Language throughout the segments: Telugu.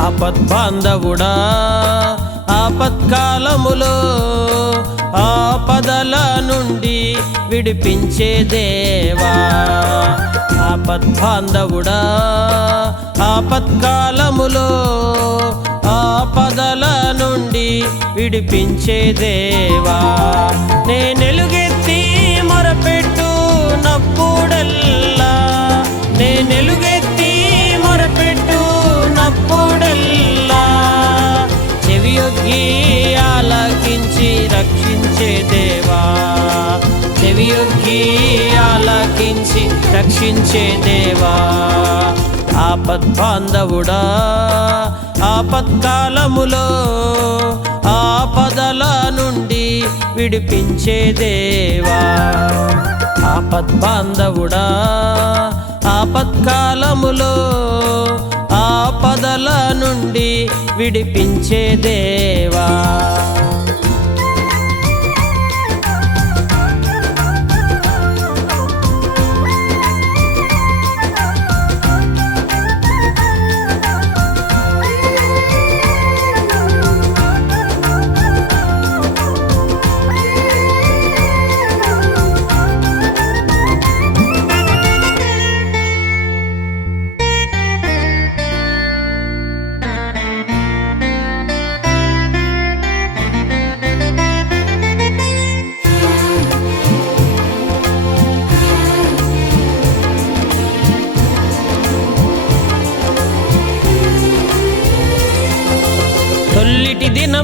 ఆపద్బాంధవుడా ఆపత్కాలములో ఆపదల నుండి విడిపించే దేవా. ఆపద్బాంధవుడా ఆపత్కాలములో ఆపదల నుండి విడిపించే దేవా. నేనెలుగెత్తి మొరపెట్టు నప్పుడల్లా నేనెలుగెత్తి నప్పుడల్లా చెవియొగ్గి ఆలకించి రక్షించే దేవా. చెవియొగ్గి ఆలకించి రక్షించే దేవా. ఆపద్బాంధవుడా ఆపత్కాలములో ఆపదల నుండి విడిపించే దేవా. ఆపద్బాంధవుడా ఆపత్కాలములో ఆపదల నుండి విడిపించే దేవా.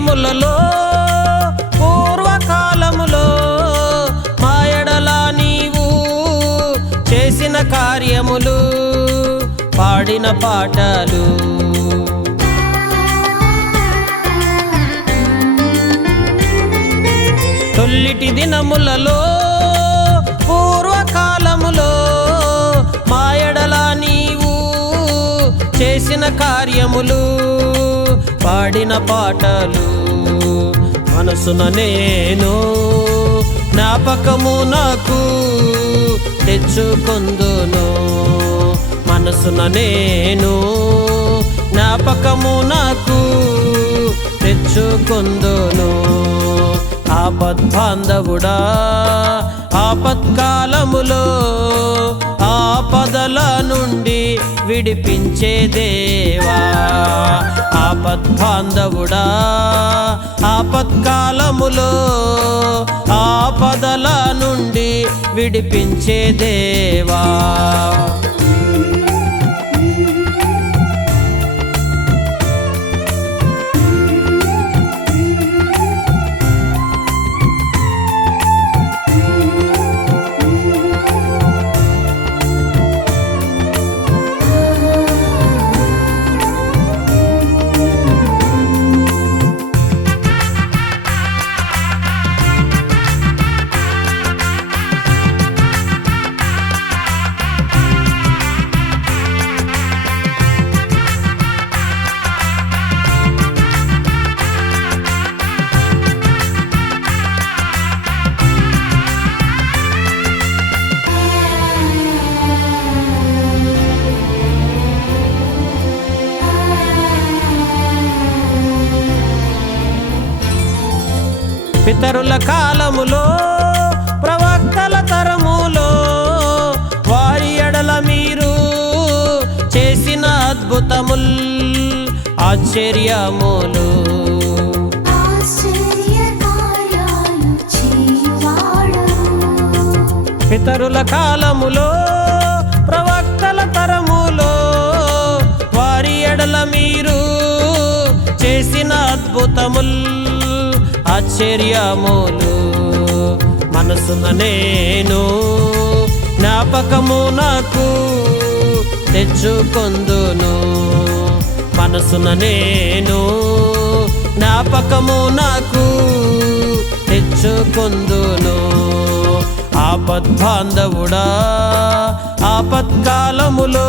దినములలో పూర్వకాలములో మాయడలా నీవు చేసిన కార్యములు పాడిన పాటలు. తొల్లిటి దినములలో పూర్వకాలములో మాయడలా నీవు చేసిన కార్యములు పాడిన పాటలు మనసున నేను జ్ఞాపకము నాకు తెచ్చుకుందును. మనసున నేను జ్ఞాపకము నాకు తెచ్చుకుందును. ఆపద్ బాంధవుడా ఆపత్కాలములో ఆపదల నుండి విడిపించే దేవా ఆపద్బాంధవుడా ఆపత్కాలములో ఆపదల నుండి విడిపించే దేవా. పితరుల కాలములో ప్రవక్తల తరములో వారి ఎడల మీరు చేసిన అద్భుతముల్ ఆశ్చర్యములు. పితరుల కాలములో ప్రవక్తల తరములో వారి ఎడల మీరు చేసిన అద్భుతముల్ ఆశ్చర్యములు. మనసున నేను జ్ఞాపకము నాకు తెచ్చుకొందును. మనసున నేను జ్ఞాపకము నాకు తెచ్చుకొందును. ఆపద్బాంధవుడా ఆపత్కాలములో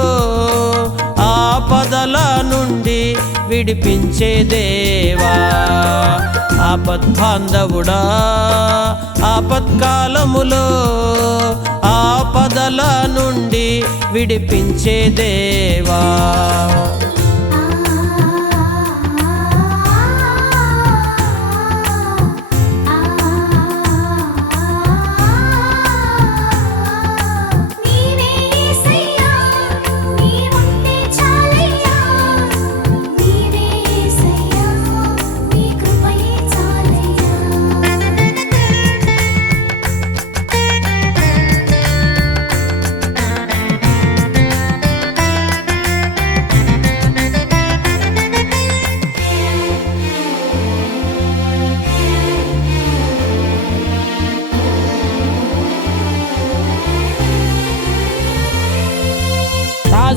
విడిపించే దేవా. ఆపద్బాంధవుడా ఆపత్కాలములో ఆపదల నుండి విడిపించే దేవా.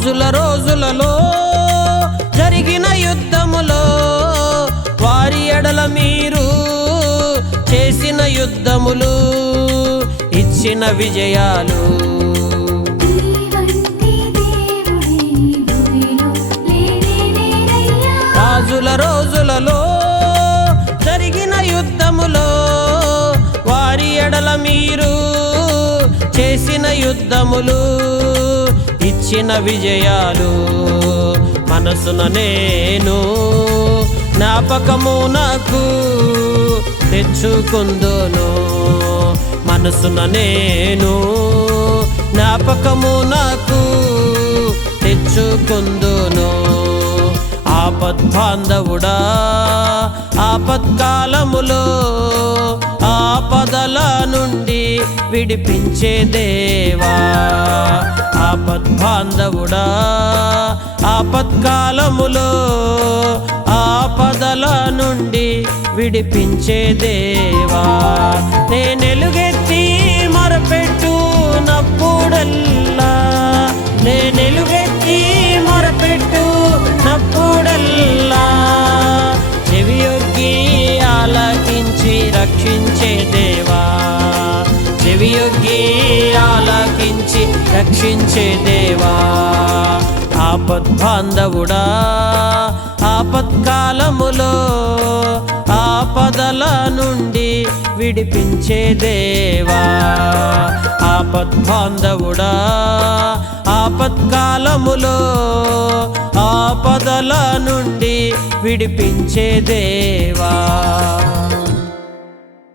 రాజుల రోజులలో జరిగిన యుద్ధములో వారి ఎడల మీరు చేసిన యుద్ధములు ఇచ్చిన విజయాలు. రాజుల రోజులలో జరిగిన యుద్ధములో వారి ఎడల మీరు చేసిన యుద్ధములు ఇచ్చిన విజయాలు మనసున నేను జ్ఞాపకము నాకు తెచ్చుకుందును. మనసున నేను జ్ఞాపకము నాకు తెచ్చుకుందును. ఆపద్బాంధవుడా ఆపత్కాలములో విడిపించే దేవా. ఆపద్బాంధవుడా ఆపత్కాలములో ఆపదల నుండి విడిపించే దేవా. నేనెలుగెత్తి మొరపెట్టు నప్పుడల్లా. నేనెలుగెత్తి మొరపెట్టు నప్పుడల్లా. చెవియొగ్గి అలా రక్షించే దేవా. ఆపద్బాంధవుడా ఆపత్కాలములో ఆపదల నుండి విడిపించే దేవా. ఆపద్బాంధవుడా ఆపత్కాలములో ఆపదల నుండి విడిపించే దేవా.